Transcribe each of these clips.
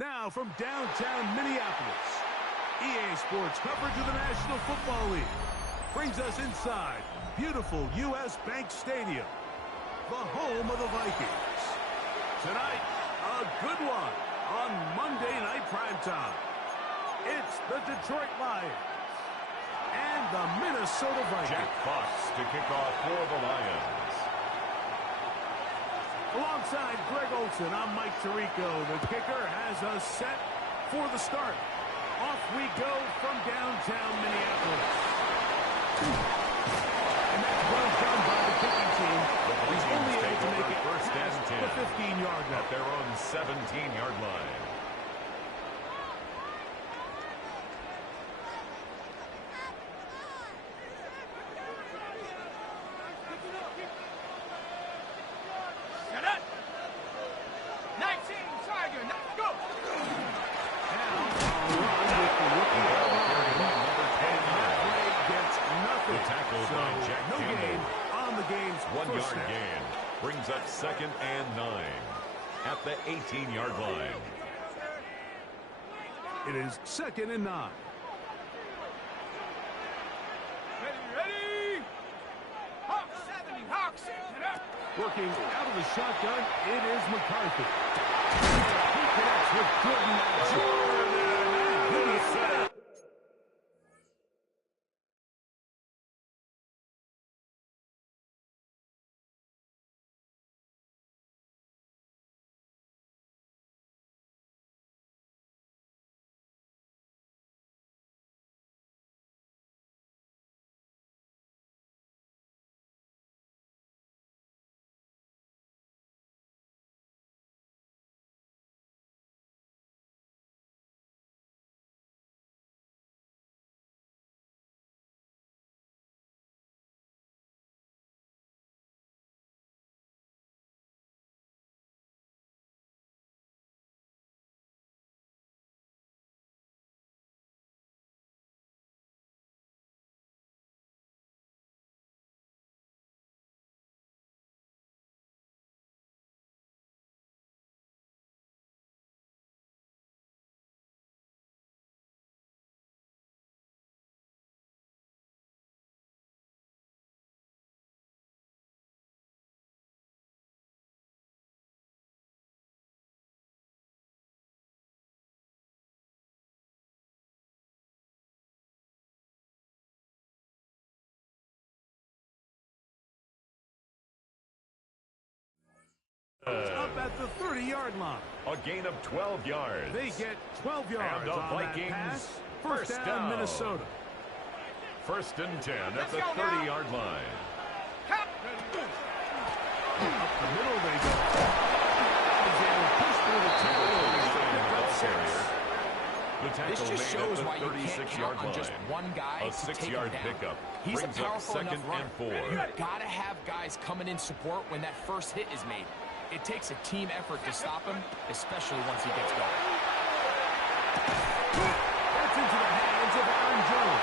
Now from downtown Minneapolis, EA Sports coverage of the National Football League brings us inside beautiful U.S. Bank Stadium, the home of the Vikings. Tonight, a good one on Monday Night Primetime. It's the Detroit Lions and the Minnesota Vikings. Jack Fox to kick off for the Lions. Alongside Greg Olson, I'm Mike Tirico. The kicker has us set for the start. Off we go from downtown Minneapolis. And that's well done by the kicking team. He's only able to make it first and 10 the 15-yard line. At their own 17-yard line. Up 2nd and 9 at the 18-yard line. It is 2nd and 9. Ready? Hawk 70, Hawk 6. Working out of the shotgun, it is McCarthy. He connects with Jordan. Up at the 30-yard line. A gain of 12 yards. They get 12 yards and the on Vikings, that pass. First down, Minnesota. 1st and 10 at the 30-yard line. Up the middle they go. Push through the tackle. This just shows why you can't count on line. just one guy A to take him 6-yard down. pickup. He's a Brings up powerful 2nd enough runner. and 4. You've got to have guys coming in support when that first hit is made. It takes a team effort to stop him, especially once he gets going. That's into the hands of Aaron Jones.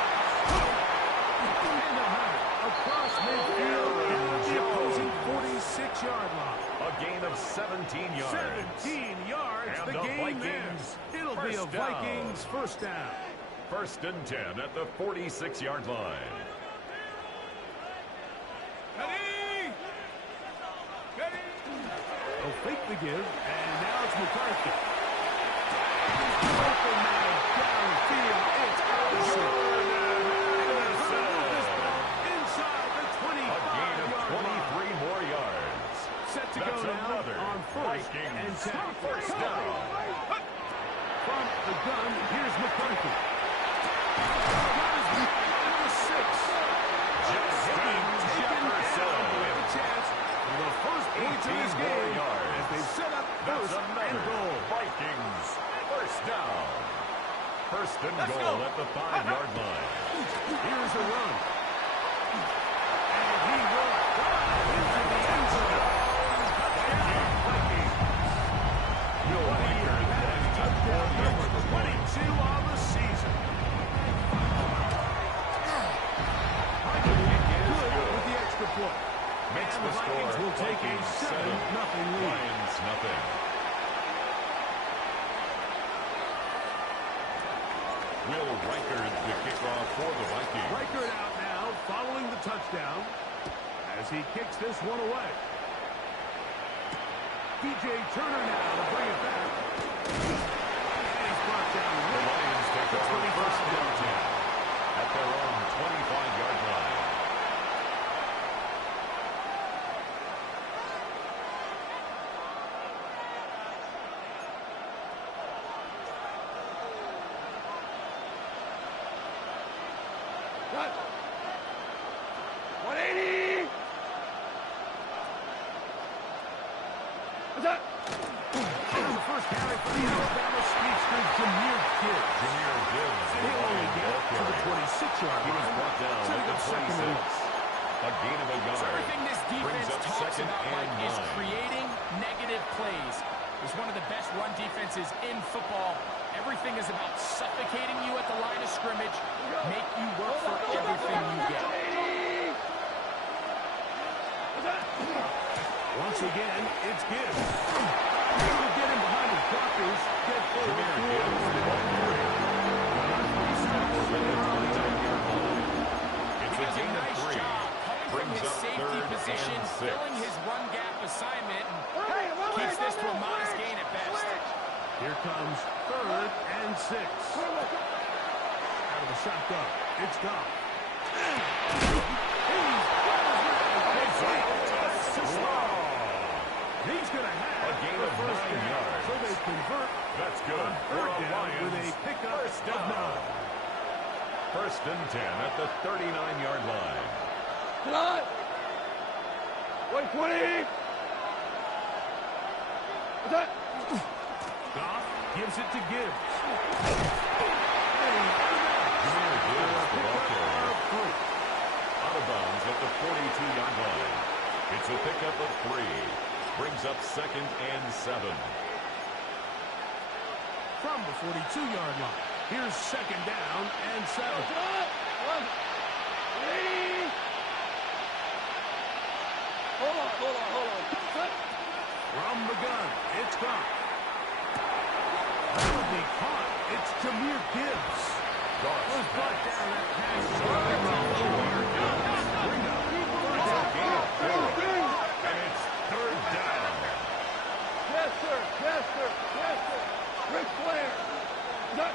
And a hunter across midfield down the opposing 46-yard line. A gain of 17 yards. 17 yards. And the game Vikings, It'll be a Vikings first down. 1st and 10 at the 46-yard line. They'll fake the give, and now it's McCarthy. Open man downfield. It's Olsen. Inside the 25-yard line. A gain of 23 more yards. Set to go now on 1st and 10. First down. From the gun, here's McCarthy. Number 6. Justin Jefferson. We have a chance for the first points of this game as they set up That's 1st and another goal. Vikings first down. 1st and goal at the 5-yard line. Here's a run. And he will dive into the end zone. Vikings. You'll hear that touchdown number 22 on the season. Good with the extra point. Makes And the the score. Vikings will take a Vikings 7-0 lead. Lions nothing. Will Reichard to kick off for the Vikings. Reichard out now following the touchdown as he kicks this one away. DJ Turner now to bring it back. And he's brought down. The Lions take over first down 10 at their own 25-yard line. Cut. 180. What's that? The first carry for the Alabama speedster, Jahmyr Gibbs. Jahmyr Gibbs. And he'll only get to the 26-yard He was line. brought down at the 26. A gain of a yard. So everything this Brings defense up talks second about, and Mike, is 9. creating negative plays. It's one of the best run defenses in football. Everything is about suffocating you at the line of scrimmage, make you work for everything you get. Once again, it's Gibbs. Able to get him behind his blockers. Get forward. Jahmyr Gibbs, the ball carrier. 3 steps at the 29-yard line. It's a gain of 3. From Brings his up safety 3rd position, and 6. filling his run gap assignment, and keeps this to a modest gain at best. Here comes 3rd and 6. Out of the shotgun. It's Goff. He's going to have a gain of 9 yards. So they convert. That's good. On For 3rd the down Lions. with a pickup First of down. 9. First and 10 at the 39-yard line. Cut. 120. What's that? Goff gives it to Gibbs. Jahmyr Gibbs, the ball carrier. Out of bounds at the 42-yard line. It's a pickup of 3. Brings up 2nd and 7. From the 42-yard line. Here's 2nd down and 7. Hold on. Cut. From the gun, it's Goff. That'll be caught. It's Jahmyr Gibbs. Goff Brought down that pass. It's a gain of 4. And it's 3rd down. Yes, sir. Ric Flair. Cut.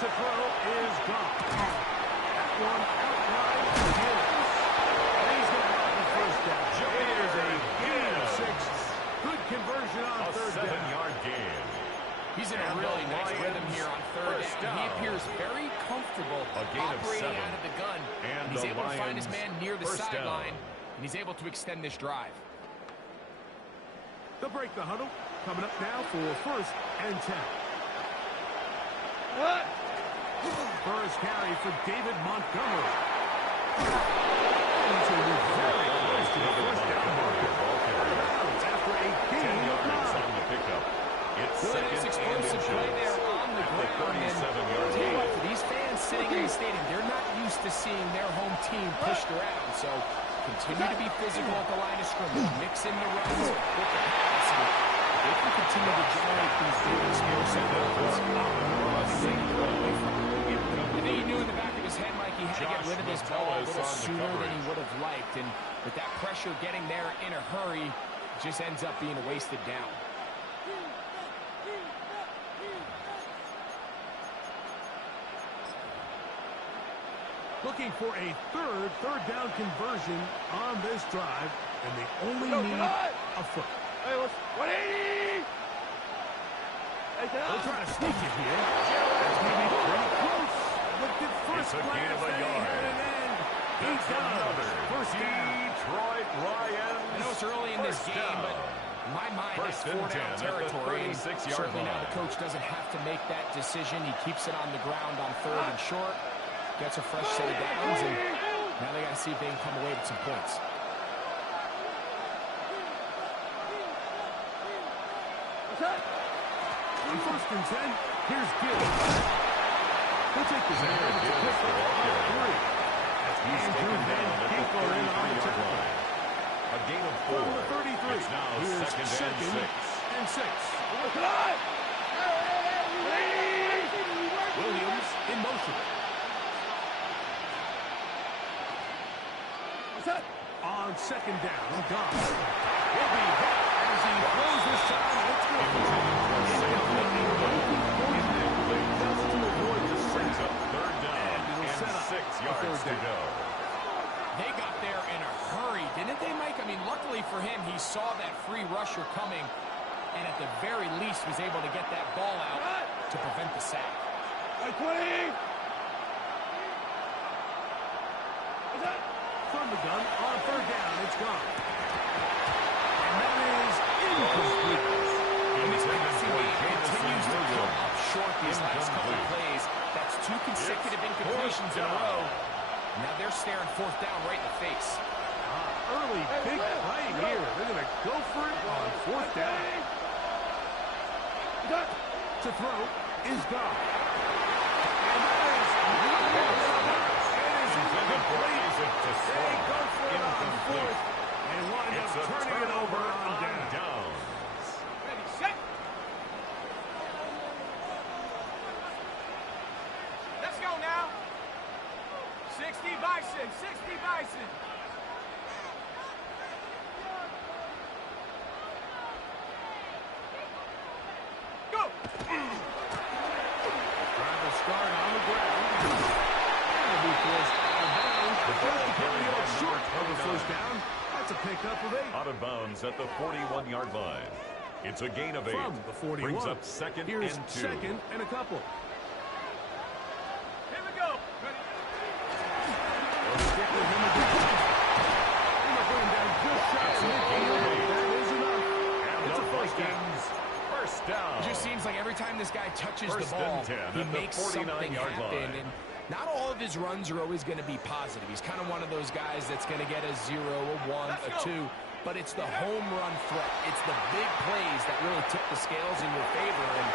To throw is Goff. That one outside Gibbs. And he's going to have the first down. There's a gain of 6. Good conversion on A 3rd down. 7-yard gain. He's in a And really the nice rhythm Lions here on 3rd first down. He down. appears very comfortable A gain of operating 7. out of the gun. And He's the able to find his Lions man near the first sideline, down. and he's able to extend this drive. They'll break the huddle. Coming up now for 1st and 10. Cut. First carry for David Montgomery. He's very close to the first down marker. After a gain of 9. On the pickup. It's Really nice 2nd and explosive play there inches. on the At ground. the And 37-yard tell you what, line. for these fans sitting in the stadium, they're not used to seeing their home team pushed around. So continue to be physical at the line of scrimmage. Mix in the runs with the pass. And they can continue to generate these big explosive runs. I think he knew in the back of his head, Mike, he had to get rid of this ball a little sooner than he would have liked. And with that pressure getting there in a hurry, it just ends up being a wasted down. Looking for a third down conversion on this drive, and they only need a foot. Hey, what's 180? Hey, They'll try to sneak it here. That's going to be pretty close. But the first It's a gain of a glance, they yard. had an end. He That's does. another First down. Detroit Lions. I know it's early in this first game, down. but in my mind, First that's and 4 down 10 at the territory. And 36-yard certainly now line. the coach doesn't have to make that decision. He keeps it on the ground on 3rd and short, gets a fresh set of downs, and now they got to see if they can come away with some points. What's that? On 1st and 10, here's Gibbs. He'll take this in. It's a quick three. He's Andrew taken Van down at the Ginkel in on the 33-yard tackle. line. A gain of 4. From the 33. It's now Here's 2nd and 6. and 6. Cut. Williams in Set. On second down, Goff will be hit as he throws this time. It's good. Just to avoid the Brings sack. up third down it'll set and up 6 a yards third to down. go. They got there in a hurry, didn't they, Mike? I mean, luckily for him, he saw that free rusher coming and at the very least was able to get that ball out to prevent the sack. 20. From the gun, on third down, it's gone. And that is incomplete. And this passing game continues to come up short these last couple of plays. That's 2 consecutive incompletions in a row. Now they're staring fourth down right in the face. Early big play here. They're going to go for it on fourth down. To throw is gone. And that is Intended for Isaac to they slow. go for it on Incomplete. fourth. And wind It's up a turning it over turnover on on down. downs. Ready, set. Let's go now. 60 Bison, 60 Bison. Go. Trying to start on the ground. And be forced out of bounds. Just to carry it short of the first down. That's a pickup of 8. Out of bounds at the 41-yard line. It's a gain of 8. From the 41. Brings up second Here's and 2. second and a couple. Here we go. Ready. They'll stick with him again. And they'll bring him down just shy of midfield. That is enough. And It's the a first down. Vikings first down. It just seems like every time this guy touches First the ball, and 10 he at the makes something 49-yard happen. line. And not all of his runs are always going to be positive. He's kind of one of those guys that's going to get a 0, a 1, a 2. But it's the home run threat. It's the big plays that really tip the scales in your favor. And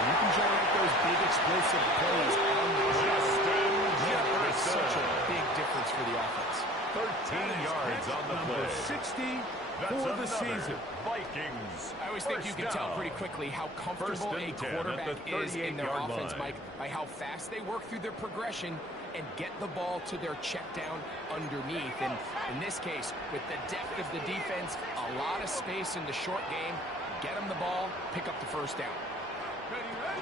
when you can generate those big explosive plays on the Justin it's Jefferson. such a big difference for the offense. 13 yards on the Number play. 60 That's for the another season. Vikings. I always think you can tell pretty quickly how comfortable First a and 10 at quarterback the is in their 38-yard offense, line. Mike, by how fast they work through their progression and get the ball to their check down underneath. And in this case, with the depth of the defense, a lot of space in the short game, get them the ball, pick up the first down. Ready, ready.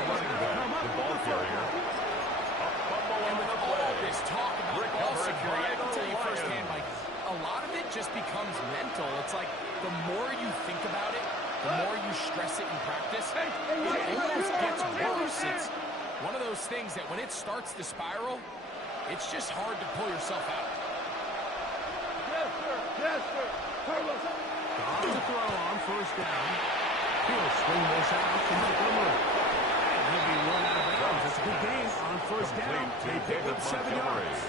The ball carrier. A fumble And on with the all play. this talk about ball Recovered security, I by can the tell you firsthand, Lions. Mike, a lot of it just becomes mental. It's like the more you think about it, the more you stress it in practice, it almost gets worse. It's one of those things that when it starts to spiral, it's just hard to pull yourself out. Yes, sir. Yes, sir. Turbo, sir. Off to throw on first down. He'll swing this out to Montgomery. And he'll be run out of bounds. It's a good gain on first down. They pick up 7 yards.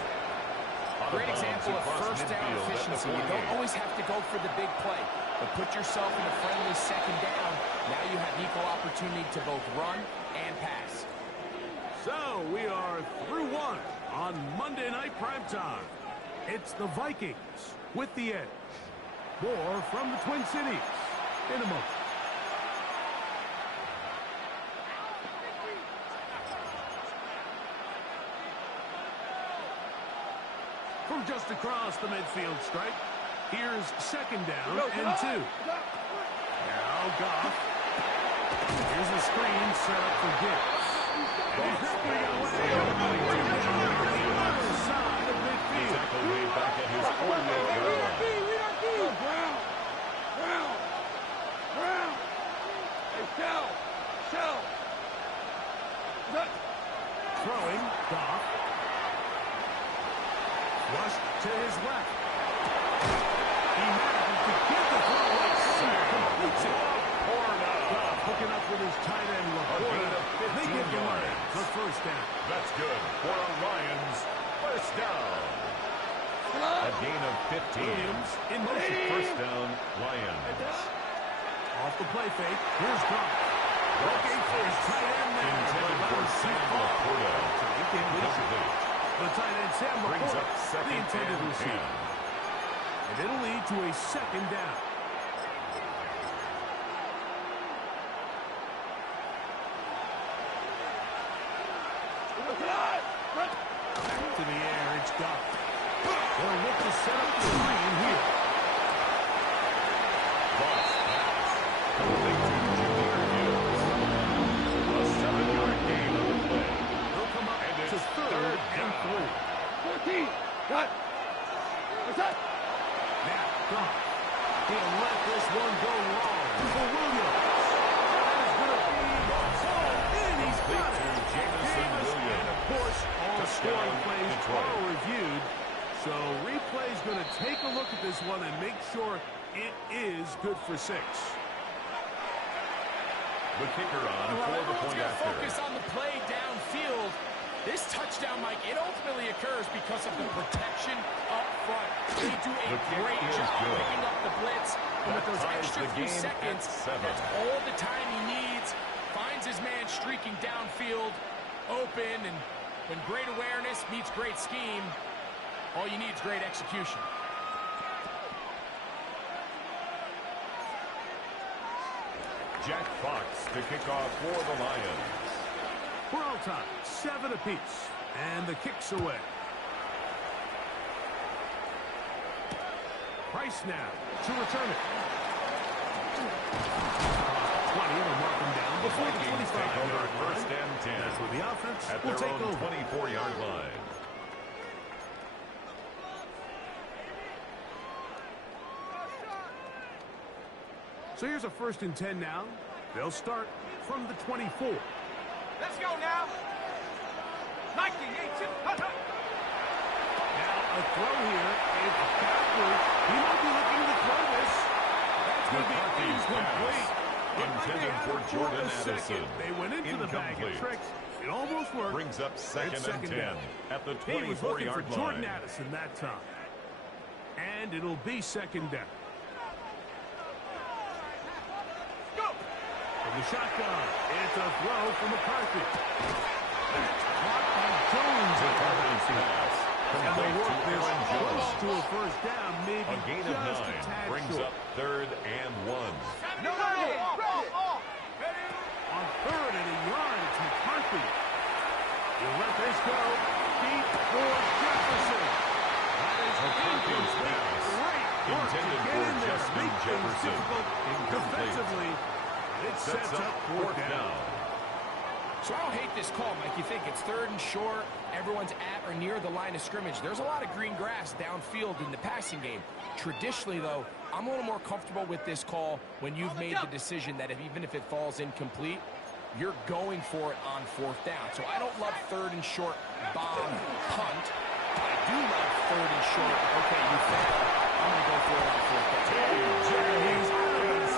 Great example of first down efficiency. You don't always have to go for the big play, but put yourself in a friendly second down. Now you have equal opportunity to both run and pass. So we are through 1 on Monday Night Primetime. It's the Vikings with the edge. More from the Twin Cities in a moment. From just across the midfield stripe, here's second down and 2. Now Goff. Here's a screen set up for Gibbs. And he's ripping away on the other side of midfield. Tackle way back at his 48-yard line. Ground. Ground. Ground. Hey, shell. Shell. Set. Throwing, Goff. Rush to his left. He manages to get the throw away. Completes it. Goff hooking up with his tight end, Laporta. They get the Lions the first down. That's good for a Lions first down. A gain of 15. Williams in motion. First down, Lions. Off the play fake. Here's Goff. Looking for his tight end there. Intended for Sam Laporta. Incomplete. The tight end, Sam Brings Laporta, up the second intended and receiver. 10. And it'll lead to a second down. To the air, it's Goff. They'll look to set up the screen here. Cross pass. Complete to Jameer Gibbs. A 7-yard gain on the play. They'll come up And to it's third and 3. 14. Cut. What's that? Now, Goff. He'll let this one go long for Williams. That is going to be ball in. He's got it. Jamison Williams. And, of course, all Touchdown, scoring plays Detroit. are reviewed. So replay's going to take a look at this one and make sure it is good for 6. The kicker on Well, for the everyone's point going to after. focus on the play downfield. This touchdown, Mike, it ultimately occurs because of the protection up front. They do a The kick great is job good. picking up the blitz. And with That those ties extra the few game at seconds, 7. that's all the time he needs. Finds his man streaking downfield, open, and when great awareness meets great scheme, all you need is great execution. Jack Fox to kick off for the Lions. We're all tied, 7 apiece, and the kick's away. Price now to return it. 20, they'll mark him down before the Vikings take 25-yard over line. first and 10. That's where the offense At will their take own over. 24-yard line. So here's a 1st and 10 now. They'll start from the 24. Let's go now. 19, 18. Now a throw here. It's backward. He might be looking to throw this. That's going to be McCarthy's incomplete. pass. Looked like they Intended had for it Jordan a second. Addison. They went into the bag of Incomplete. tricks. It almost worked. Brings up second and 10 down. at the He was looking for 24-yard Jordan line. Addison that time. And it'll be 2nd down. From the shotgun, it's a throw from McCarthy. That's caught by Jones. McCarthy's pass. And the Complete work to this Aaron close Jones. to a 1st down, maybe A gain of just a 9 tad brings short. up 3rd and 1. No, On 3rd and a yard, it's McCarthy. He'll let this go deep for Jefferson. That is McCarthy's pass. great work Intended to get for in there, Justin make things Jefferson. difficult Incomplete. defensively. It Sets up 4th down. So I don't hate this call, Mike. You think it's 3rd and short, everyone's at or near the line of scrimmage. There's a lot of green grass downfield in the passing game. Traditionally, though, I'm a little more comfortable with this call when you've made the decision that even if it falls incomplete, you're going for it on 4th down. So I don't love 3rd and short bomb punt. I do love 3rd and short. Okay, you failed. I'm going to go for it on 4th down. He's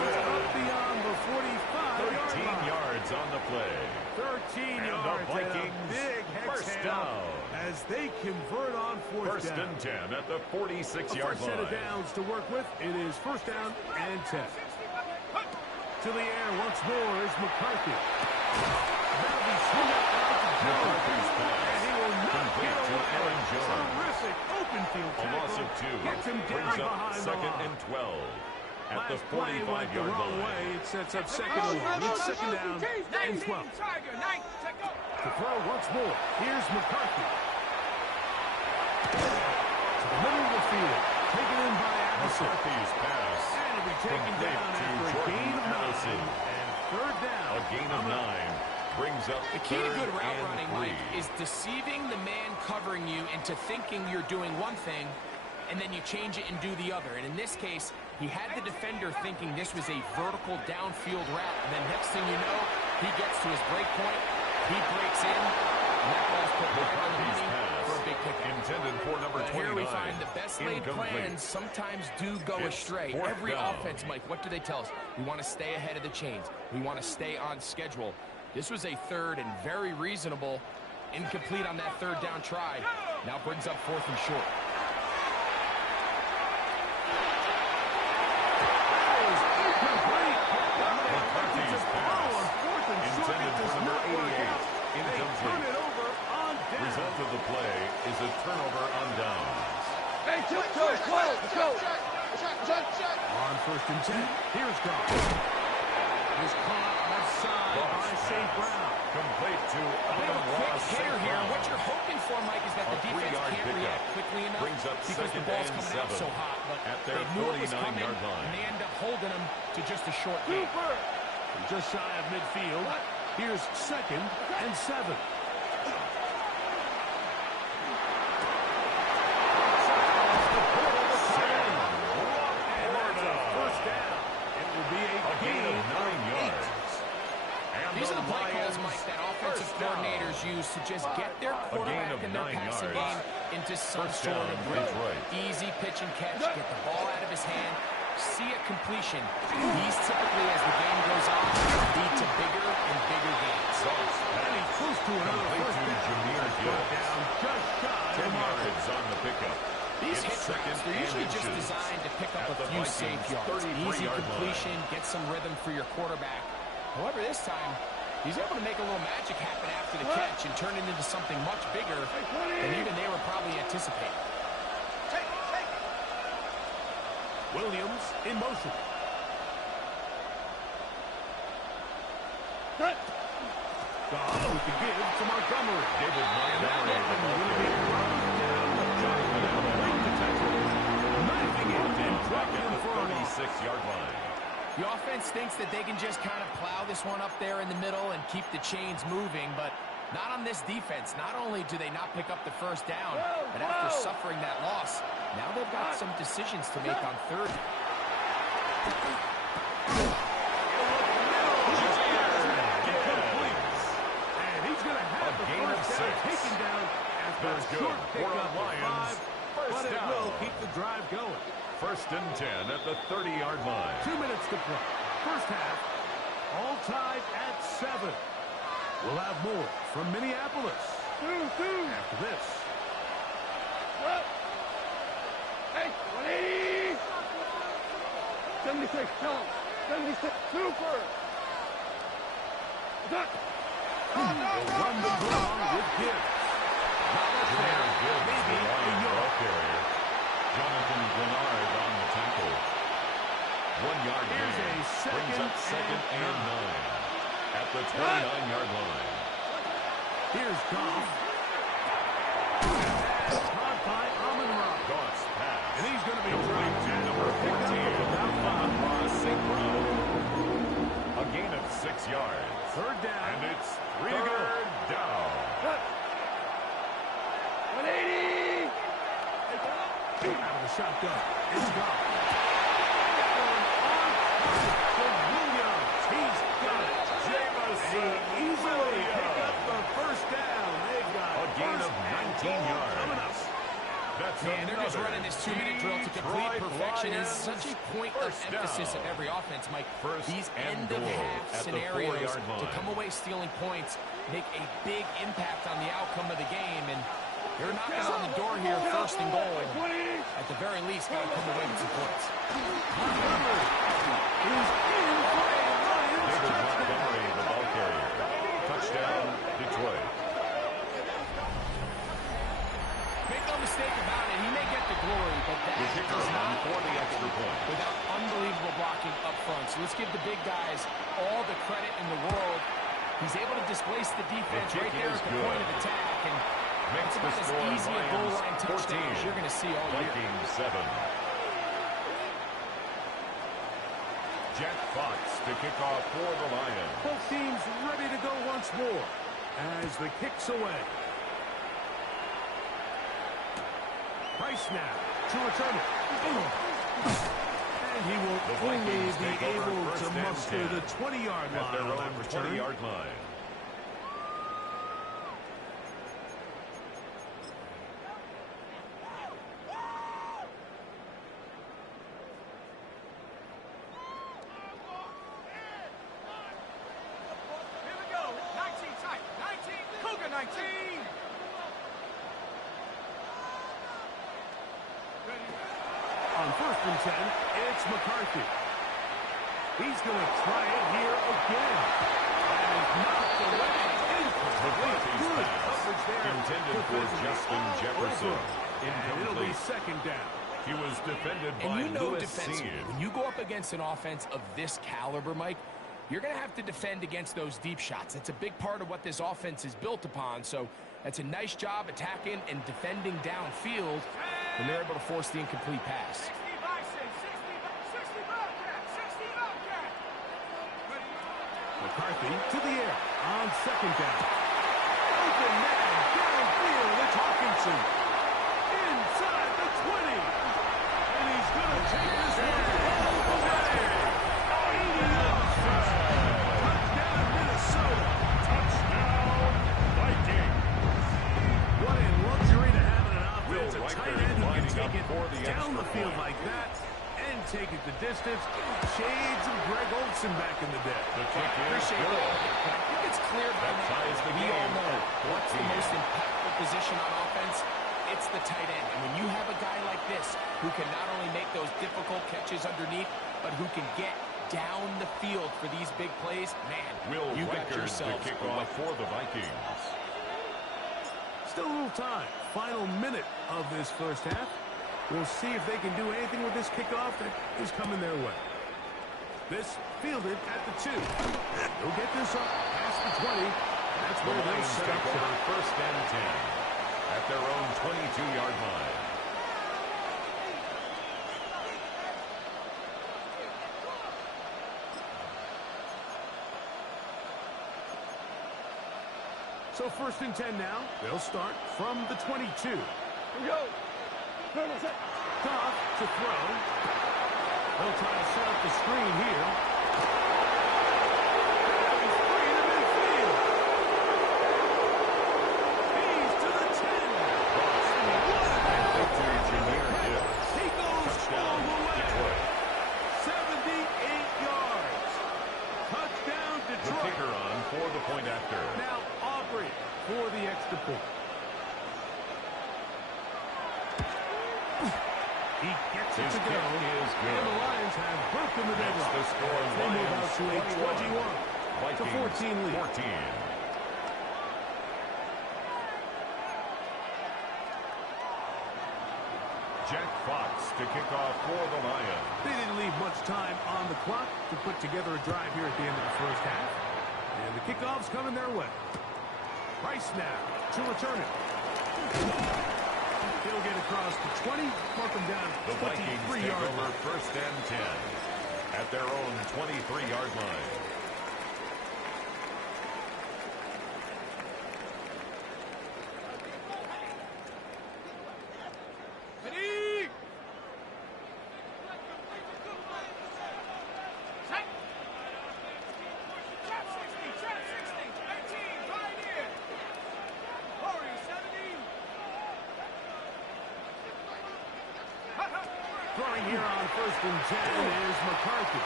up beyond the 45-yard 13 line. yards on the play. 13 And yards the and a Vikings big first exhale down. as they convert on 4th First down. and 10 at the A 46-yard first set of line. downs to work with. It is 1st down and 10. To the air once more is McCarthy. That'll be swung out to Jones. McCarthy's pass. And he will not Complete get to away. Aaron Jones. Terrific open field A tackle. loss of 2 Gets him down brings up behind the 2nd line. and 12 at the Last play went the 45-yard wrong line. way. It sets up 2nd and 1. It's 2nd down and 12. To throw once more. Here's McCarthy. To the middle of the field. Taken in by Addison. McCarthy's pass. And it'll be taken Complete down to after a Jordan gain of 9. Addison. And 3rd down. A gain of 9 brings up The key to 3rd good route and running, 3. Mike, is deceiving the man covering you into thinking you're doing one thing, and then you change it and do the other. And in this case, he had the defender thinking this was a vertical downfield route. And then next thing you know, he gets to his break point, he breaks in, and that ball's put right on the money for a big pickup. Intended for number But 29. here we find the best laid Incomplete. plans sometimes do go It's astray. 4th Every down. offense, Mike, what do they tell us? We want to stay ahead of the chains. We want to stay on schedule. This was a 3rd and very reasonable. Incomplete on that 3rd down try. Now brings up 4th and short. McCarthy's pass. Intended for number 88. Incomplete. Result of the play is a turnover on downs. Hey, let's go. Let's go. On 1st and 10. Here's Goff. Is caught. That's aside by St. Brown. Complete to A bit of a Amon-Ra quick St. hitter here. Brown. What you're hoping for, Mike, is that the A defense 3-yard can't pickup. react quickly enough Brings up because the second ball's and coming out 7 so hot. But at their they knew it was 49-yard coming, line. and they end up holding them to just a short gain. Super. Just shy of midfield. Here's second and 7. These are the play calls, Mike, that offensive coordinators use to just get their quarterback and their passing game into some sort of rhythm. Easy pitch and catch, get the ball out of his hand, see a completion. These typically, as the game goes on, lead to bigger and bigger gains. And he's close to another first down. Just shy 10 yards on the pickup. These hit routes, they're usually just designed to pick up a few safe yards. Easy completion, get some rhythm for your quarterback. However, this time, he's able to make a little magic happen after the catch and turn it into something much bigger than even they were probably anticipating. Williams in motion. Cut. Goff with the give to Montgomery. David Montgomery, the ball carrier. Jonathan Allen on the tackle. Knifing it and dropping At him the for a loss. 36-yard line. The offense thinks that they can just kind of plow this one up there in the middle and keep the chains moving, but not on this defense. Not only do they not pick up the first down, but after suffering that loss, now they've got some decisions to make on third. And he's going to have the gain of first down 6. taken down after a That's good. short For pickup of Lions, 5, first but it down. will keep the drive going. First and 10 at the 30-yard line. 2 minutes to play. First half, all tied at 7. We'll have more from Minneapolis after this. Hey, 180. 76. Tell him. 76. Super. Duck. We'll run the draw with Gibbs. Jameer Gibbs, Maybe the a Lions yard. ball carrier. Jonathan Grenard on the tackle. 1 yard Here's gain. a second Brings up second and and 9 at the 29-yard line. Here's Goff. Caught by Amon-Ra. Goff's pass. And he's going to be dropped To at number 14, about 5. Amon-Ra St. Brown. A gain of 6 yards. Third down. And it's Three to go. third down. Cut. 180. Out of the shotgun. It's Goff. Williams. He's got it. Jameson Easily pick Williams. up the first down. They've got A gain first of and 19 goal yards. coming up. That's Man, they're just another running this 2-minute drill to complete Detroit perfection. Is Lions such a point of first emphasis down. of every offense, Mike. First These and goal end-of-half at the scenarios 4-yard line. to come away stealing points make a big impact on the outcome of the game, and they're knocking on the door here, first and goal. At the very least, got to come away with some points. Montgomery is in for a Lions David touchdown. Montgomery, the ball carrier. Touchdown, Detroit. Make no mistake about it, he may get the glory, but that The kicker does not for the extra point. without unbelievable blocking up front. So let's give the big guys all the credit in the world. He's able to displace the defense The kick right there is at the good. point of attack, and Makes it's the about as score easy a goal Lions line touchdown 14. as you're going to see all year. Vikings 7. Jack Fox to kick off for the Lions. Both teams ready to go once more as the kick's away. Price now to return it. And he will The only Vikings be take over able first to and muster 10 the 20-yard at line their on that own return. 20-yard line. Here we go. 19 tight. 19. Cougar 19. On first and 10, it's McCarthy. He's going to try it here again. And knocked away. McCarthy's Good pass coverage there. intended for Defensively Justin all Jefferson. over. And it'll be Incomplete. second down. He was defended And by you know Lewis defensively, Seed. when you go up against an offense of this caliber, Mike, you're going to have to defend against those deep shots. That's a big part of what this offense is built upon. So that's a nice job attacking and defending downfield when they're able to force the incomplete pass. McCarthy to the air on second down. Open man downfield. It's Hawkinson. Inside the 20. And he's going to take this one all the way. 80 yards. Touchdown, Minnesota. Touchdown, Vikings. What a luxury to have in an offense. A tight end who can take it down the field like that and take it the distance. Shades of Greg Olsen back in the day. The kick is good. I think it's clear by now we all know what's the most impactful position on offense. It's the tight end. And when you have a guy like this who can not only make those difficult catches underneath, but who can get down the field for these big plays, man, you got yourselves the kickoff for the Vikings. Still a little time. Final minute of this first half. We'll see if they can do anything with this kickoff that is coming their way. This fielded at the 2. They'll get this up past the 20. That's where The they Lions set take up over first and 10 at their own 22-yard line. So first and 10 now. They'll start from the 22. Here we go. Goff to throw. They'll try to set up the screen here. He's free to midfield. He's to the 10. He goes all the way. 78 yards. Touchdown, The Detroit. kicker on for the point after. Now Aubrey for the extra point. He gets it His to kick go. is good. And the Lions have broken the That's deadlock. the score. They move out to a 21 to Vikings 14 lead. 14. Jack Fox to kick off for the Lions. They didn't leave much time on the clock to put together a drive here at the end of the first half. And the kickoff's coming their way. Rice now to return it. He'll get across the 20, mark him down The Vikings take 23-yard over line. first and 10 at their own 23-yard line. Ready? Set. Trap 60, trap 60, 18, right in. Warrior 70. Throwing here on first and 10 is McCarthy.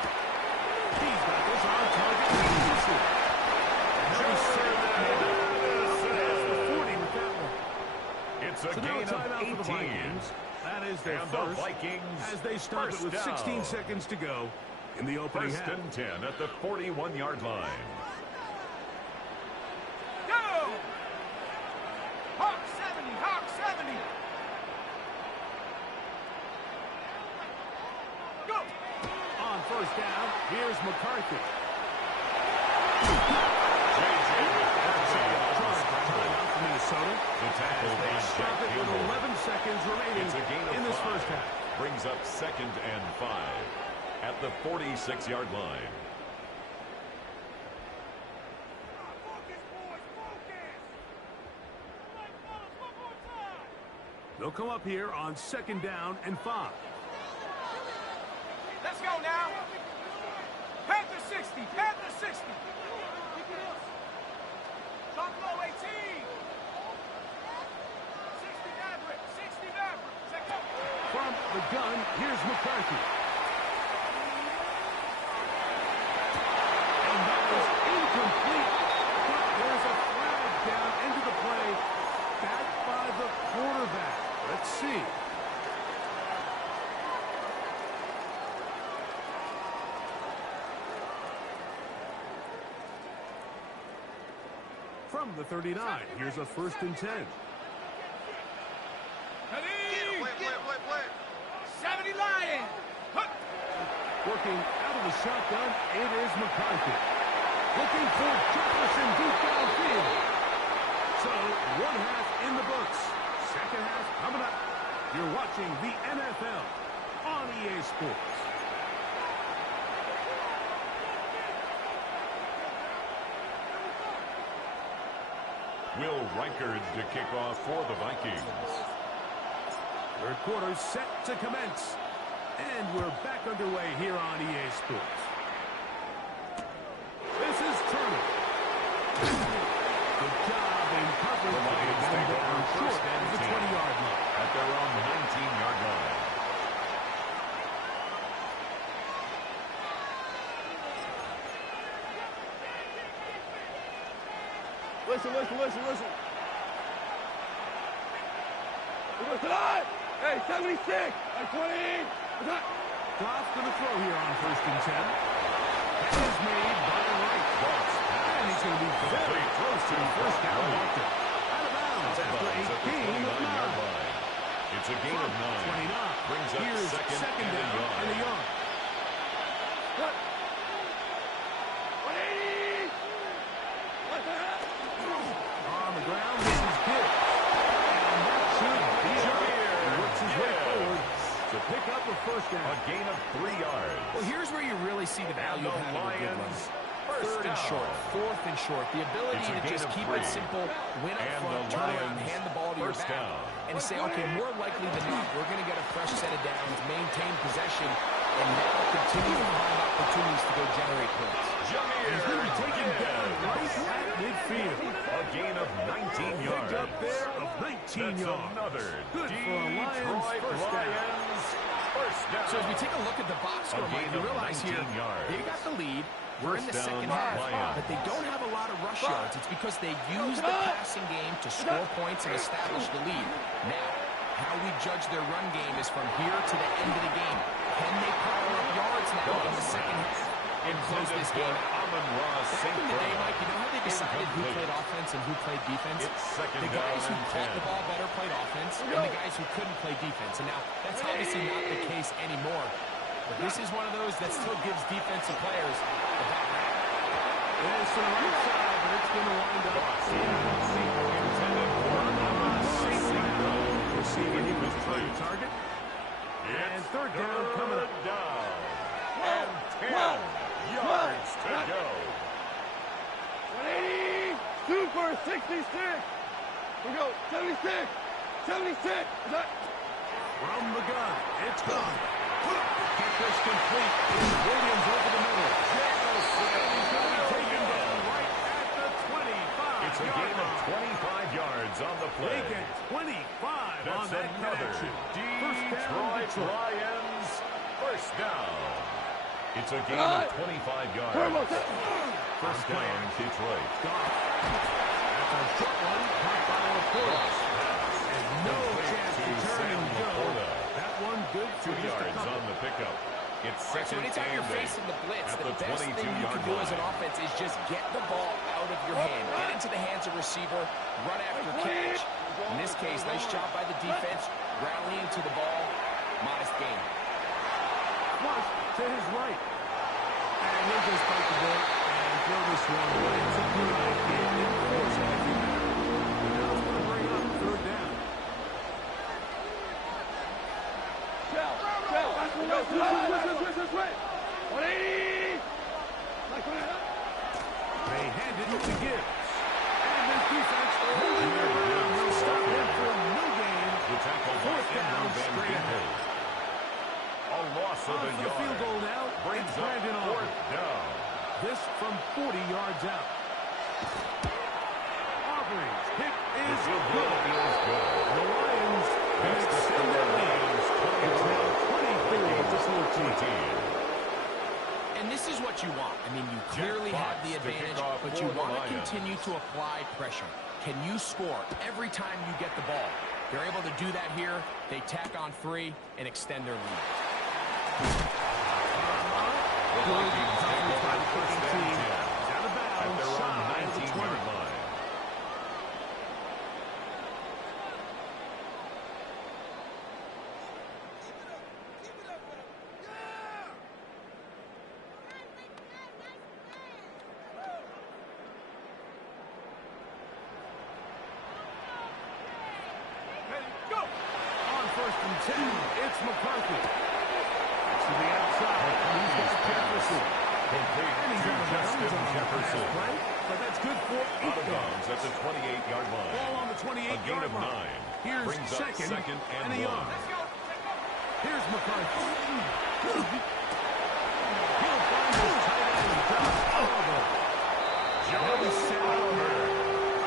He's got this on target. Nice save there. That's the 40 with that one. It's a So now a gain timeout of for the 18. Vikings. That is their And the first. Vikings As they stop it first with down. 16 seconds to go in the opening First half. and 10 at the 41-yard line. Go! Hawk 70, Hawk 70. Go! On first down, here's McCarthy. Timeout for Minnesota. The tackle They by stop Jack it with Campbell. 11 seconds remaining It's a gain of in this 5. first half. Brings up second and 5 at the 46-yard line. Focus, boys, focus. One more time. They'll come up here on second down and 5. Let's go now. Panther 60, Panther 60. Talk low 18. 60 Maverick, 60 Maverick. Check out. From the gun, here's McCarthy. And that is incomplete. But there's a flag down into the play. Back by the quarterback. Let's see. From the 39, here's a first and 10. Ready? 70 Lions. Hut. Working out of the shotgun, it is McCarthy. Looking for Jefferson deep downfield. So, one half in the books. Second half coming up. You're watching the NFL on EA Sports. Will Reichard to kick off for the Vikings. Third quarter set to commence. And we're back underway here on EA Sports. This is Turner. Good job in covering. The Lions take over first and the 10 20-yard line. at their own 19-yard line. Listen. Listen up! Hey, 76! Hey, 20! Goff going to throw here on 1st and 10. That is made by Wright. And he's going to be very close to the first down marker. Out of bounds after a gain of 9. It's a gain of 9. 29. Brings up Here's second down and a yard. What? 180! What the heck? On the ground, this is good. And that should be it. He works his way forward to pick up a first down. A gain of 3 yards. Well, here's where you really see the value of having a good run. Third and short, fourth and short. The ability to just keep it simple, win up front, turn around, hand the ball to your back, and say, okay, more likely than not, we're going to get a fresh set of downs, maintain possession, and now continue to find opportunities to go generate points. He's going to be taken down right at midfield. A gain of 19 yards. Picked up there of 19 yards. Another Good for a Lions first down. First down. So as we take a look at the box score, Mike, you realize here, they got the lead. We're in the second half, but they don't have a lot of rush yards. It's because they use the passing game to score points and establish the lead. Now, how we judge their run game is from here to the end of the game. Can they pile up yards now in the second half and close this game? Back in the day, Mike, you know how they decided who played offense and who played defense? The guys who caught the ball better played offense, and the guys who couldn't play defense. And now, that's obviously not the case anymore. But this is one of those that still gives defensive players a bad rap. It's to the right side, but it's going to wind up intended for St. Brown. Receiver, he was trying to target. And third down coming up. And 10 yards to go. 180! Super 66! We go, 76! 76! Is that? From the gun, it's gone. Get this complete. Is Williams over the middle. He's going to be taken down right at the 25. It's a gain of 25 yards on the play. They get 25 That's on that another connection. Detroit Lions first down. It's a gain of 25 yards. First down, Detroit. That's a short one, caught by Laporta. And no chance to turn and go. That one good for 2 just a yards couple. on the pickup. It's So second anytime you're and 8 facing the blitz, at the best thing you can 22-yard do as an line. offense is just get the ball out of your hand. Get into the hands of receiver, run after catch. In this case, nice job by the defense, rallying to the ball. Modest gain. Flush to his right. And he'll just bite the ball and throw this one away. It's a good idea. Enforce heavy back. And now it's going to bring up third down. This way! 180! They hand it to Gibbs. And this defense holding their ground. Will stop him for no gain. The tackle by Fourth down, Andrew Van straight Ginkel. ahead. A loss of On a for the yard. field goal now. Brings It's up Brandon fourth Aubrey. down. This from 40 yards out. Aubrey's hit The is field goal good. feels good. The Lions That's the extend their lead. It's now 24-14. And this is what you want. I mean, you clearly have the Fox to kick advantage, off but for you the want to Lions. continue to apply pressure. Can you score every time you get the ball? They're able to do that here. They tack on 3 and extend their lead. The Vikings take over first and 10 Out of at bounds, their own shy of the 19-yard 20. line. It's McCarthy. To the outside. He's got Jefferson. Complete And he's to out of bounds Justin on the Jefferson. pass play, but that's good for Out 8 of yards. bounds at the 28-yard line. Ball on the A 28-yard gain of line. 9. Here's Brings up second and a 1. yard. Here's McCarthy. He'll find his tight end, Josh Oliver. Jones set out there.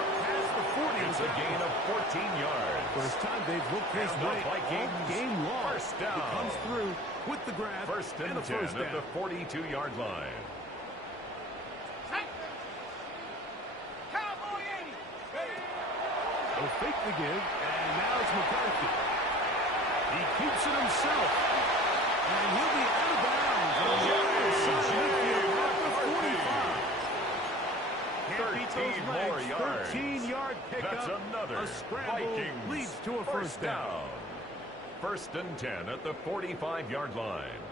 Up past the 40. It's a gain of 14 yards. First time they've looked his And the way all Vikings, game long. first down. He comes through with the grab First and a 10 first down. at the 42-yard line. Cowboy 80. They'll fake the give, and now it's McCarthy. He keeps it himself, and he'll be out of bounds on the other side of midfield at the 45. Can't beat those 13 more legs. yards. 13-yard pickup. That's another. A scramble Vikings leads to a first down. First and 10 at the 45-yard line.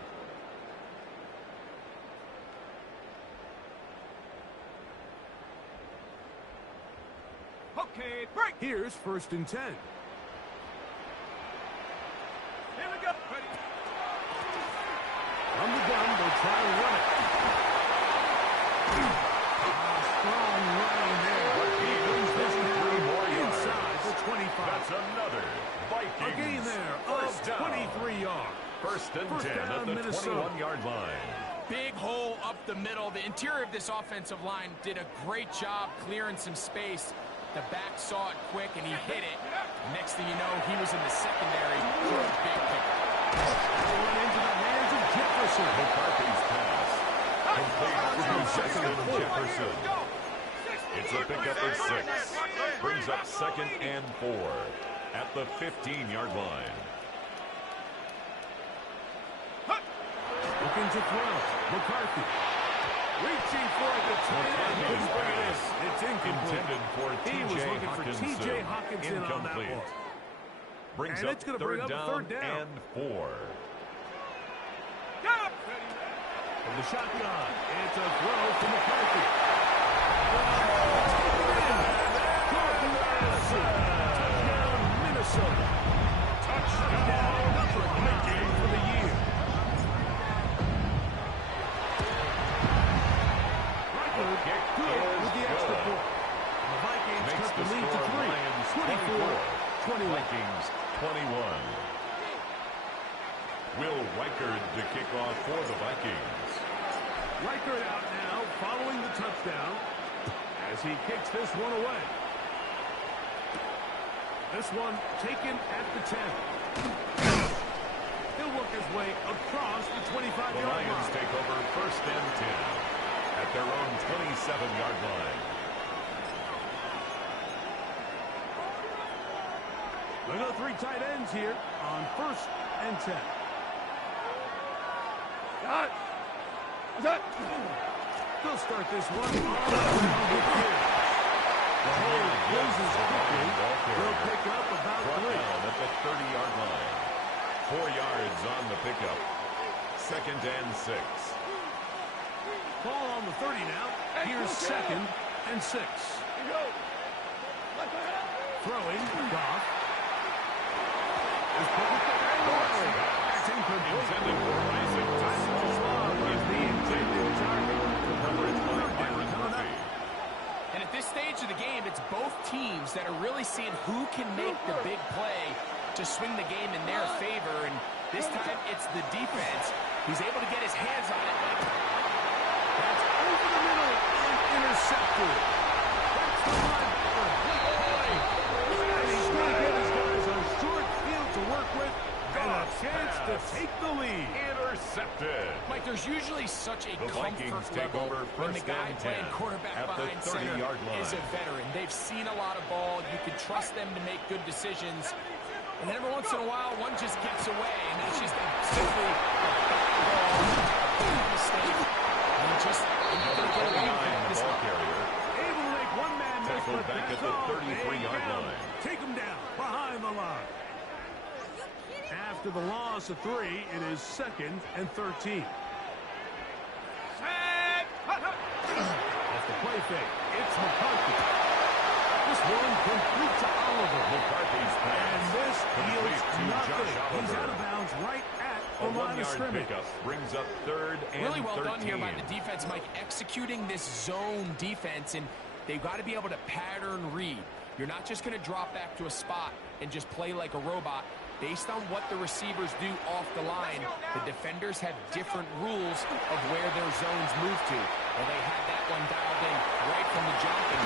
Okay, break. Here's first and 10. Here we go. Ready. From the gun, they'll try to run it. Strong running there. He brings this down 3 more yards. inside the 25. That's another. Vikings. A gain there First of down. 23 yards. First and First 10 down, at the Minnesota. 21-yard line. Big hole up the middle. The interior of this offensive line did a great job clearing some space. The back saw it quick, and he hit it. Next thing you know, he was in the secondary for a big pick. That went into the hands of Jefferson. McCarthy's pass. Complete to second and Justin 4. Jefferson. It's a pickup of 6. Brings up second and 4 at the 15-yard line. Looking to throw. McCarthy. Reaching for the tight end. Couldn't bring it in. It's incomplete. Intended for He was T.J. looking for Hawkinson. T.J. Hawkinson on that Incomplete. one. Brings And up it's gonna bring up third down. and 4. Get up. From the shotgun, it's a throw to McCarthy. Touchdown, Minnesota. Touchdown, number 19 for the year. Reichard good with the extra point. And the Vikings Makes cut the the lead to score 3. Lions 24-21. Vikings 21. Will Reichard to kick off for the Vikings. Reichard out now following the touchdown as he kicks this one away. This one taken at the 10. He'll work his way across the The 25-yard Lions line. take over first and 10 at their own 27-yard line. Look at the 3 tight ends here on first and 10. They'll start this one on the ground with Gibbs. The hole closes quickly. They'll pick up about Brought 3. down at the 30-yard line. 4 yards on the pickup. Second and 6. Ball on the 30 now. Here's second and 6. Throwing, Goff. That's incomplete. Intended for Isaac Tyson Sloan is the intended target. Coverage by Byron Murphy. And at this stage of the game, it's both teams that are really seeing who can make the big play to swing the game in their favor. And this time, it's the defense. He's able to get his hands on it. That's over the middle and intercepted. That's the run. And he's going to give his guys a short field to work with and a chance to take the lead. Intercepted. Mike, there's usually such a The Vikings comfort take level over when the first guy and 10 playing quarterback at the behind center 30-yard line. is a veteran. They've seen a lot of ball. You can trust them to make good decisions. And every once in a while, one just gets away, and that's just simply a bad mistake. And just Number 29, the this ball one. carrier. Able to make one man miss, Tackled but back that's at the all. 33-yard They line. Take him down behind the line. After the loss of 3, it is second and 13. Off the play fake, it's McCarthy. This one complete to Oliver. McCarthy's pass. And this Complete yields to nothing. Josh He's Oliver. out of bounds right at A the line of one-yard scrimmage. pickup brings up 3rd and Really well 13. done here by the defense, Mike, executing this zone defense, and they've got to be able to pattern read. You're not just going to drop back to a spot and just play like a robot. Based on what the receivers do off the line, the defenders have different rules of where their zones move to. Well, they had that one dialed in right from the jump. And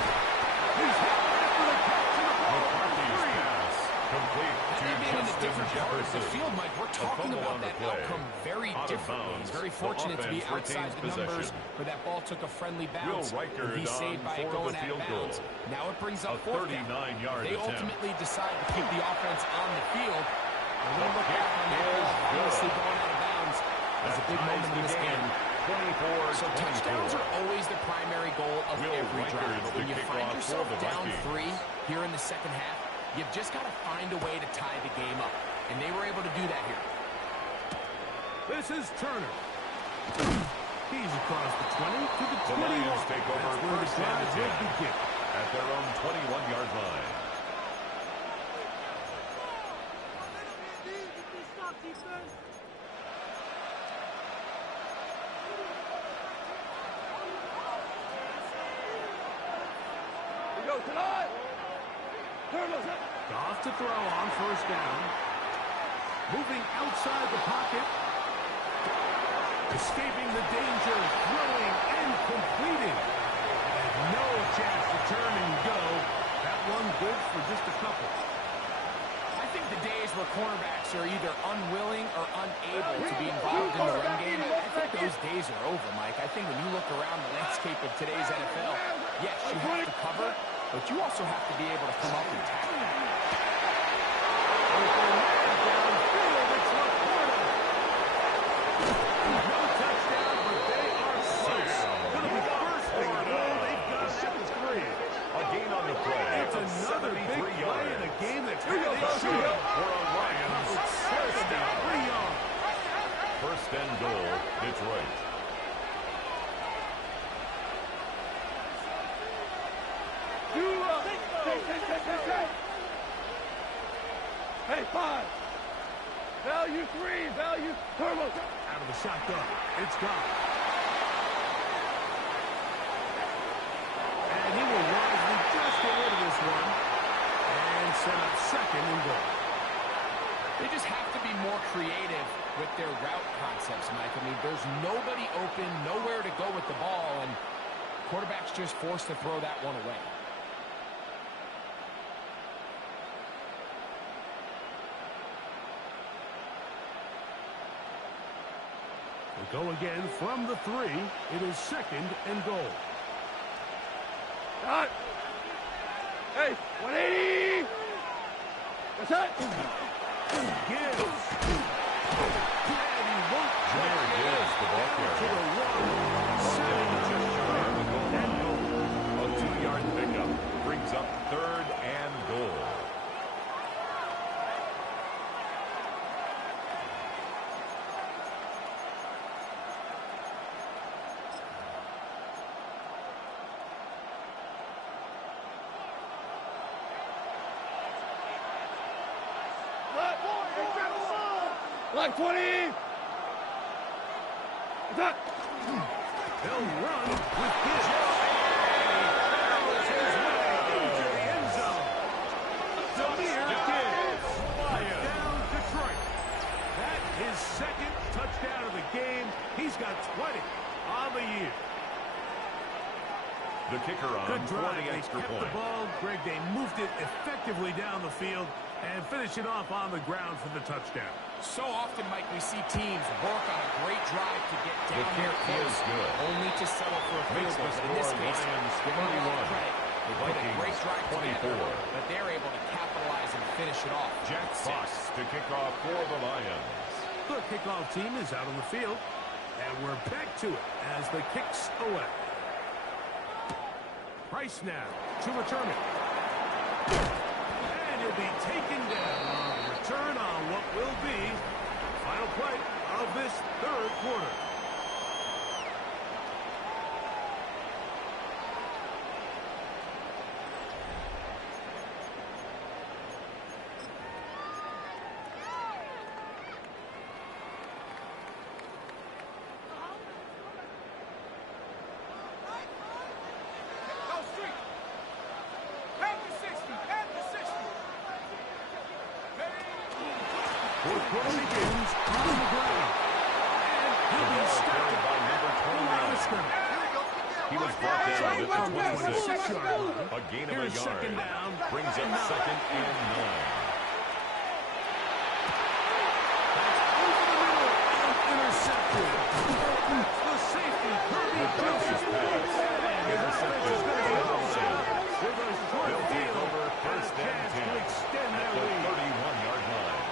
He's hit after the catch and the ball. McCarthy's pass. Complete had to they been in a Justin different part of the Jefferson. field, Mike, we're talking fumble about on the that play. outcome very Out of differently. bounds. He's very The fortunate to be offense outside retains the numbers possession. where that ball took a friendly bounce. Reichard and he saved on by it for going the out field of bounds. goal. Now it brings A up 4th down. 39-yard They attempt. ultimately decide to keep the offense on the field. And we'll look kick back on that is ball, honestly good. going out of bounds as a big Ties moment in the this game. 24-24. So touchdowns are always the primary goal of Will every Reichard, drive. But when the you find kickoff yourself for the down Vikings. 3 here in the second half, you've just got to find a way to tie the game up. And they were able to do that here. This is Turner. He's across the 20 to the The 21. Lions take over That's where the first and drive will 10 begin. at their own 21-yard line. Goff to throw on first down. Moving outside the pocket. Escaping the danger. Throwing and completing. And no chance to turn and go. That one good for just a couple. I think the days where cornerbacks are either unwilling or unable to be involved in the run game, I think those days are over, Mike. I think when you look around the landscape of today's NFL, yes, you have to cover, but you also have to be able to come up and tackle. Downfield, it's Laporta. No touchdown, but they are close. Going to be first and goal. They've got it at the 3. A gain on the play. It's of another big 73 play yards. in a game that's Here you had go, its Here you go. share. For a Lions first down. 3 yards. First and goal, Detroit. Hey, 5. Value 3. Value turbo. Out of the shotgun. It's gone. And he will wisely just get rid of this one. And set up second and goal. They just have to be more creative with their route concepts, Mike. I mean, there's nobody open, nowhere to go with the ball, and quarterback's just forced to throw that one away. We go again from the 3. It is second and goal. Cut. Hey, 180. That's it. Gibbs. And he won't Jameer Gibbs, the ball to carrier. the 1. Setting Just shy of the goal and line. goal. A 2-yard pickup brings up 3rd and goal. Like 20. Attack. They'll run with Gibbs. Barrels his way into the end zone. Jameer Gibbs. Touchdown, Detroit. That his second touchdown of the game. He's got 20 on the year. The kicker on Good for drive. the They extra kept point. the ball. Greg, they moved it effectively down the field and finish it off on the ground for the touchdown. So often, Mike, we see teams work on a great drive to get down The there kick is close, good. only to settle for a field Makes goal. the But in this score case, Lions give them a lot of 31. credit. They put a Vikings great drive 24. together, but they're able to capitalize and finish it off. Jack Fox to kick off for the Lions. The kickoff team is out on the field, and we're back to it as the kicks away. Price now to return it. And he'll be taken down on the return on what will be the final play of this 3rd quarter. Fourth quarter begins on the ground. And he'll be stopped by number the line of 29. scrimmage. He was brought down at the 26. 26-yard line. A gain of a Here's yard. second down. Brings up and 9. second and 9. Intercepted. The safety, Kirby Joseph. And his offense is going to be offside with a short They'll take field over and a first and chance 10 to extend at their the lead. 31-yard line.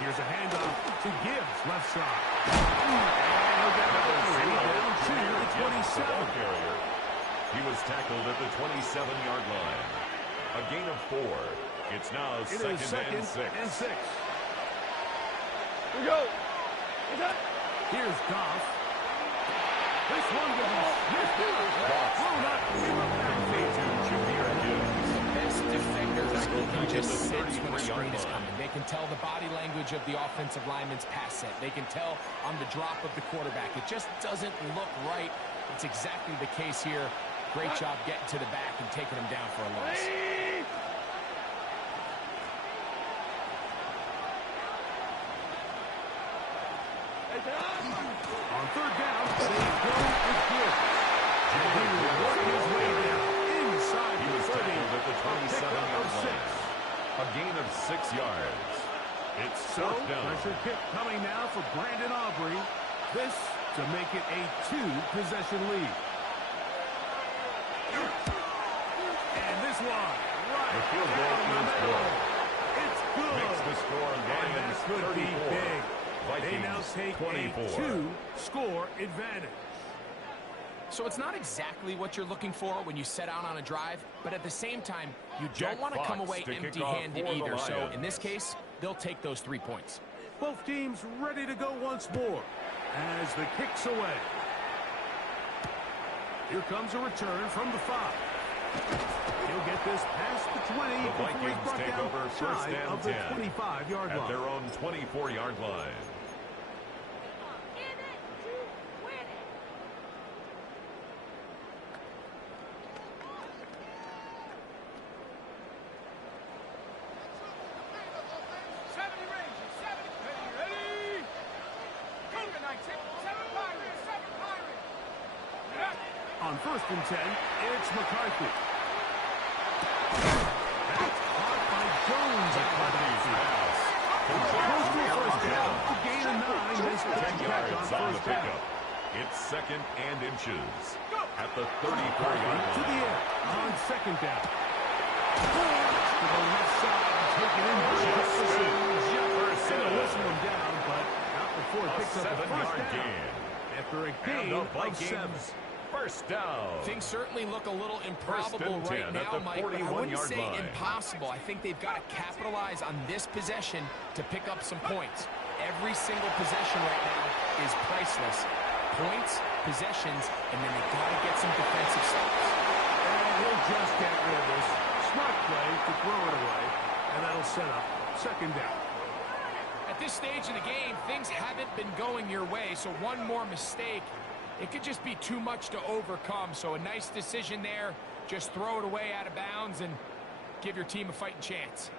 Here's a handoff to Gibbs, left side. And he'll get number 3 down to the 27. Ball carrier. He was tackled at the 27-yard line. A gain of 4. It's now It second is second and 6. and 6. Here we go. Here's Goff. This one will be sniffed out. Thrown up in the backfield. Jameer Gibbs. Best defenders can just at the sense when a 33-yard screen is line. coming. They can tell the body language of the offensive lineman's pass set. They can tell on the drop of the quarterback. It just doesn't look right. It's exactly the case here. Great job getting to the back and taking him down for a loss. On third down, they go with Gibbs. He will work his way down inside He the was 30. tackled at the A pickup 27-yard of 6. line. A gain of 6 yards. It's So, fourth down. pressure kick coming now for Brandon Aubrey. This to make it a 2-possession lead. And this one, right The field goal down the is middle. good. It's good. Makes the score And that Lions could be 34. big. They now Vikings take 24. a 2-score advantage. So it's not exactly what you're looking for when you set out on a drive, but at the same time, you Jack don't want to come Fox away to kick empty-handed off for the either. So Lions. in this case, they'll take those 3 points. Both teams ready to go once more as the kick's away. Here comes a return from the 5. He'll get this past the 20 The before he's Vikings brought take down over first shy and of the 10 25-yard at line. their own 24-yard line. On first and 10, it's McCarthy. That's caught by Jones at McCarthy's pass. Goes to a first down. A gain of 9. Missed the 10 catch yards on on the first down. pickup. It's second and inches at the McCarthy 34-yard to the line. air on second down. To the left side, taken in Jefferson. And they'll whistle him down, but not before it picks up a first 7-yard down. gain. After a And gain the of 7. Vikings first down. Things certainly look a little improbable First and right 10 at now, the Mike, but I wouldn't 41-yard say line. impossible. I think they've got to capitalize on this possession to pick up some points. Every single possession right now is priceless. Points, possessions, and then they got to get some defensive stops. And he'll just get rid of this. Smart play to throw it away, and that'll set up second down. At this stage of the game, things haven't been going your way, so one more mistake, it could just be too much to overcome. So a nice decision there. Just throw it away out of bounds and give your team a fighting chance.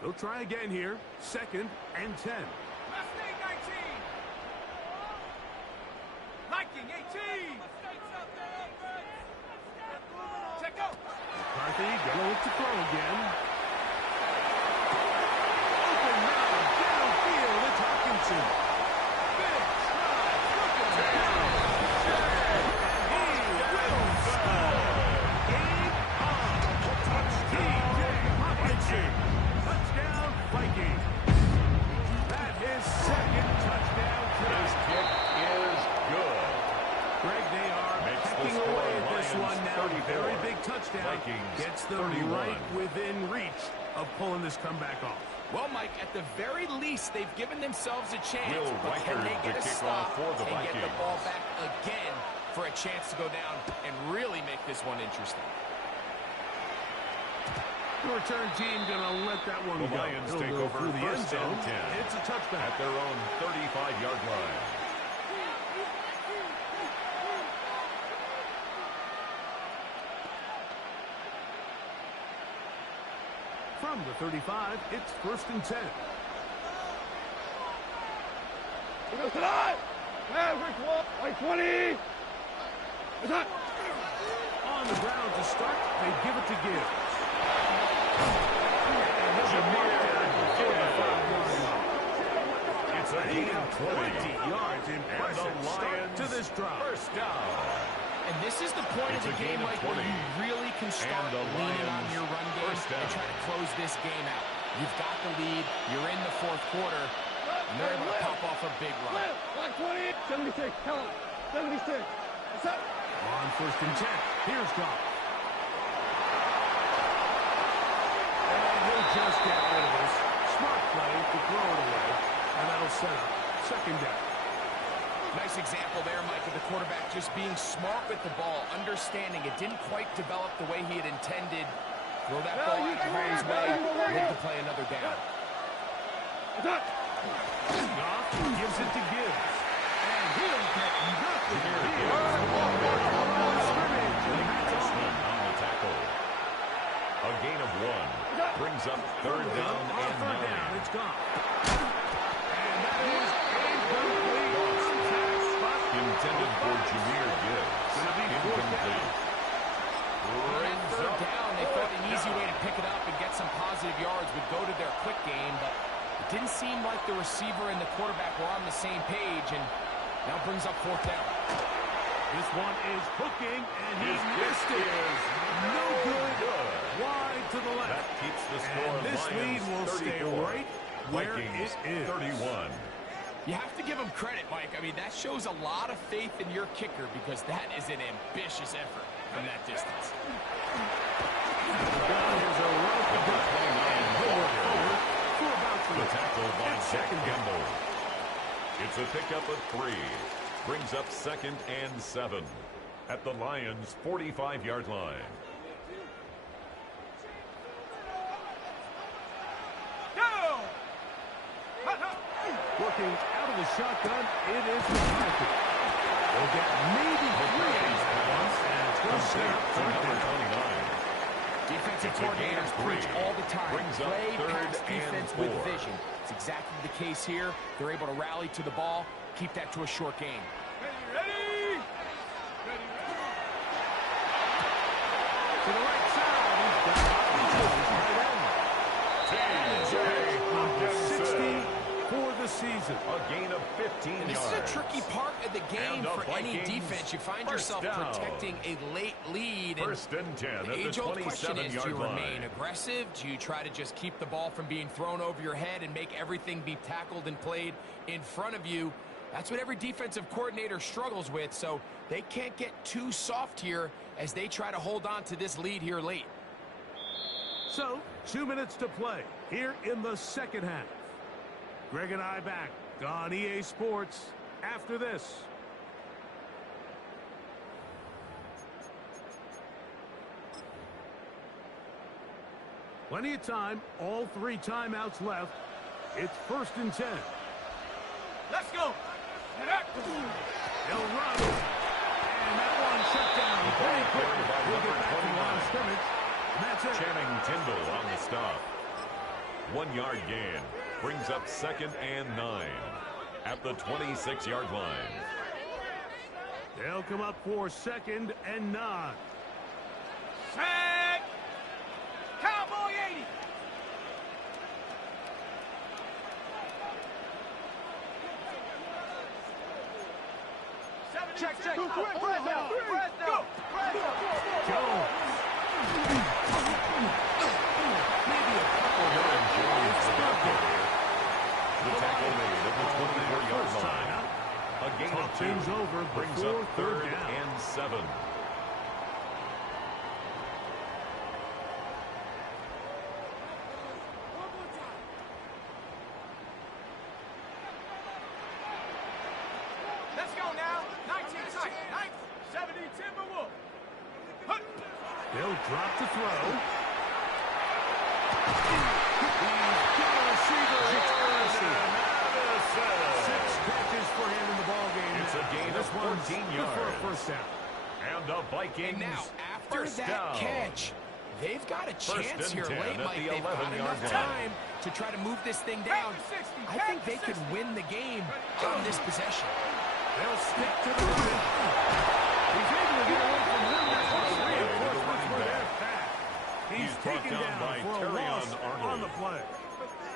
They'll try again here. Second and 10. Mustang 19. Viking 18. Check out. McCarthy gonna look to throw again. Open now, downfield, it's Hawkinson. Big stride, looking down. And he will score. Game on. T.J. Hawkinson. Touchdown, Vikings. That is second touchdown This tonight. kick is good. Greg, they are Makes the pecking score away at this Lions one now. 34. Very big touchdown. Vikings Gets them 31. right within reach of pulling this comeback off. Well, Mike, at the very least, they've given themselves a chance. Will But can Reichard they get to a kick stop off for the and get the Vikings. ball back again for a chance to go down and really make this one interesting? The return team going to let that one The go. Lions It'll take go over through the end first zone. and 10. It's a touchdown. At their own 35-yard line. From the 35, it's first and 10. Like 20. On the ground to start, they give it to Gibbs. And he'll be marked down before the 5-yard line. It's a gain of 20 yards. Impressive start to this drive. First down. And this is the point of the game, like, where you really can start leaning on your run game and try to close this game out. You've got the lead. You're in the fourth quarter. And they're able to pop off a big run. Like 20. 76. Tell him. 76. What's up? On first and 10, here's Goff. And he'll just get rid of this. Smart play to throw it away. And that'll set up second down. Nice example there, Mike, of the quarterback just being smart with the ball, understanding it didn't quite develop the way he had intended. Throw that ball out of harm's way, live to play another down. Goff gives it to Gibbs. And he'll get nothing here. On the tackle. A gain of 1. Brings up third down and 9. It's gone. And that is incomplete. Intended for Jahmyr Gibbs. Incomplete. Third down, they thought an easy way to pick it up and get some positive yards would go to their quick game, but it didn't seem like the receiver and the quarterback were on the same page, and now brings up fourth down. This one is hooking, and he missed it. No good. Wide to the left. That keeps the score. And this lead will 34. stay right where Vikings it is. 31. You have to give him credit, Mike. I mean, that shows a lot of faith in your kicker because that is an ambitious effort from that distance. Here's a rope to go. And forward for about The tackle by Jack second down. Campbell. It's a pickup of 3. Brings up second and 7 at the Lions' 45-yard line. Working out of the shotgun, it is McCarthy. They'll get maybe 3 points, and it's going to set up To number 29. Defensive It's a gain of coordinators 3. preach all the time. Brings up Play third pass and defense 4. with vision. It's exactly the case here. They're able to rally to the ball, keep that to a short game. Ready? to the right side. He's got number 60 for the season. A gain of 15 And this yards. is a tricky part of the game And the for any Vikings defense. You find first yourself down. protecting a late lead. And First and 10 at the the age-old question is, do 27-yard you remain line. aggressive? Do you try to just keep the ball from being thrown over your head and make everything be tackled and played in front of you? That's what every defensive coordinator struggles with, so they can't get too soft here as they try to hold on to this lead here late. So, 2 minutes to play here in the second half. Greg and I back on EA Sports after this. Plenty of time, all 3 timeouts left. It's first and 10. Let's go. They'll run. And that one shut down pretty quickly. We'll get back to the line of scrimmage. And that's it. Channing Tindall on the stop. 1-yard gain. Brings up second and 9 at the 26-yard line. They'll come up for second and 9. Set. Cowboy 80. Check. Press now. Jones. Maybe a couple Aaron Jones, It's the not back good. The tackle made at the 24-yard line. A gain of 2 Things over brings before up third third down. and 7. Let's go now. 19 tight. 70 Timberwolf. They'll drop to throw. Catches for him in the ball game. It's a gain of 14 yards. For a first down. And the Vikings. And now, after first that down. catch, they've got a chance here 10 late, at Mike. the They've got 11-yard enough line. time to try to move this thing down. I think they could win the game on this possession. They'll stick to the run. He's able to get away from one man. Reinforcements were there fast. He's taken down by for a loss Arnold. on the play.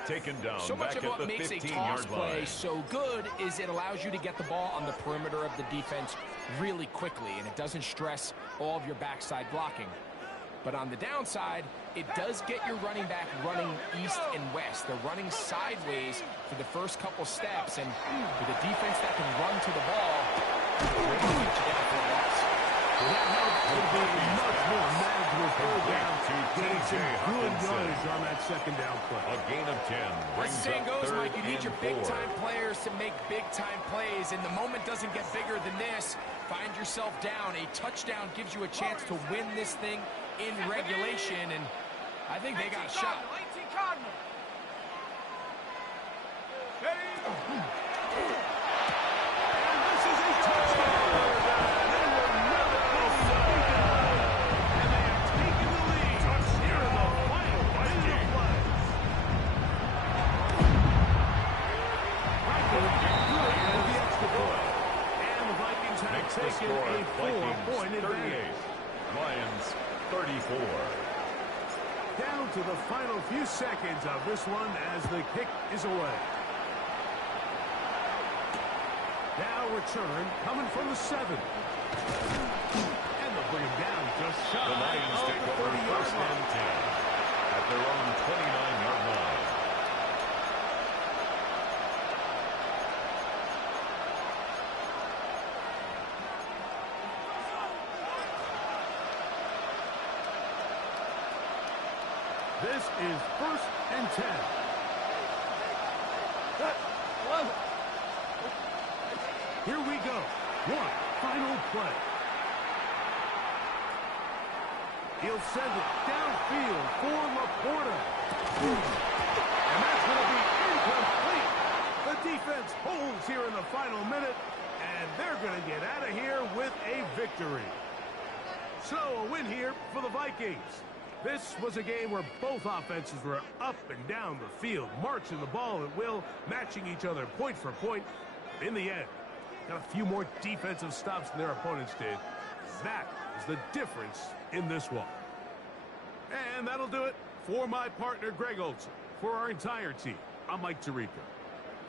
Taken down So much back of at what the makes a 15-yard toss play line. so good is it allows you to get the ball on the perimeter of the defense really quickly, and it doesn't stress all of your backside blocking. But on the downside, it does get your running back running east and west. They're running sideways for the first couple steps, and with a defense that can run to the ball, they can get you down for a loss. That help would be much more manageable third down to getting some good yardage on that second down play. A gain of 10 As brings the saying up goes, 3rd Mike, you need and your 4. big-time players to make big-time plays, and the moment doesn't get bigger than this. Find yourself down. A touchdown gives you a chance to win this thing in regulation, and I think they got a shot. 18 Cardinal. And this is a touchdown. They will never miss a touchdown. And they have taken the lead here in the final minute of play. Vikings get good with the extra point. And the Vikings have Makes the taken score a Vikings 4-point 38. advantage. Lions 34. Down to the final few seconds of this one as the kick is away. Now return coming from the 7. And they'll bring him down just shy The Lions of take the over 30-yard first and line. 10 at their own 29-yard line. This is first and 10. Here we go. One final play. He'll send it downfield for Laporta. And that's going to be incomplete. The defense holds here in the final minute, and they're going to get out of here with a victory. So a win here for the Vikings. This was a game where both offenses were up and down the field, marching the ball at will, matching each other point for point. In the end, got a few more defensive stops than their opponents did. That is the difference in this one. And that'll do it for my partner, Greg Olson. For our entire team, I'm Mike Tirico.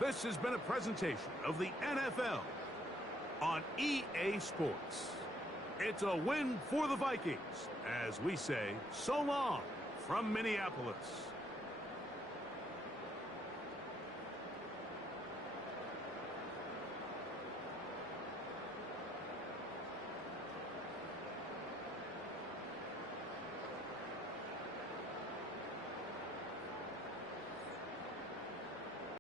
This has been a presentation of the NFL on EA Sports. It's a win for the Vikings, as we say so long from Minneapolis.